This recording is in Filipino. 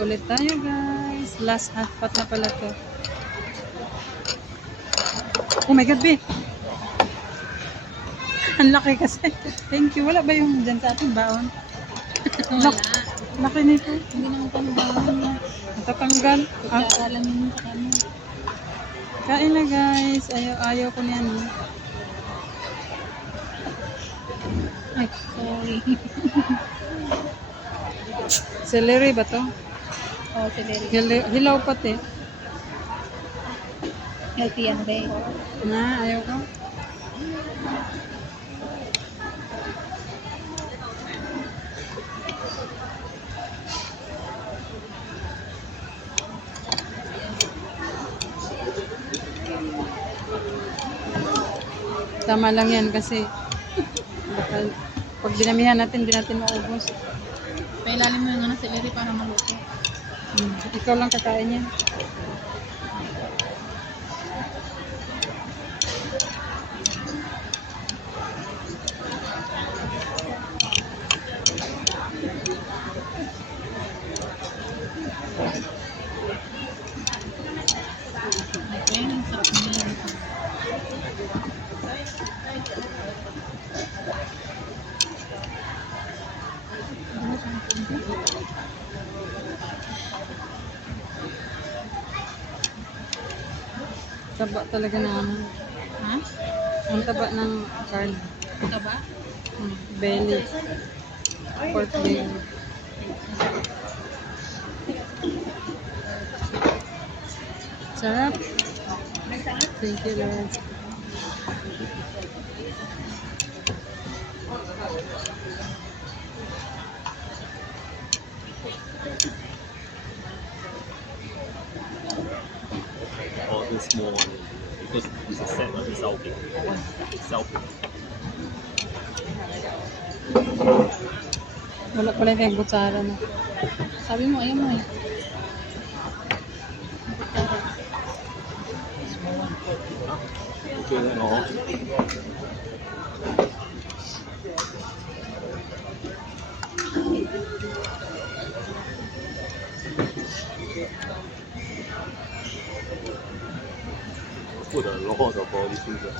Ulit tayo guys. Last half pot na pala to. Oh my God, be. Ang laki kasi. Thank you. Wala ba yung dyan sa ating baon? Wala. Laki nito. Hindi naman pangbaon niya. Natatanggal. Ah, Kutsara lang yun sa kanya. kain na guys. Ayaw ko niyan. Ay, sorry. Celery ba to? Oh, celery. Hilaw pati. Healthy yan, be. Na, ayaw ko. Tama lang yan kasi baka pag dinamihan natin, di natin maubos. Pailalim mo yung ano, celery para maluto. Ikaw lang kakain yan. Okay, ang sarap niya. Taba talaga na ano. Ha? Ang taba ng card. Ito ba? Belly. Pork belly. Sarap. Thank you, Lord. Or the small one because it's a set of selfie. Selfie. Wala pala yung kutsara na. Sabi mo, ayaw mo eh. Okay, then all. Put a lot of body sugar.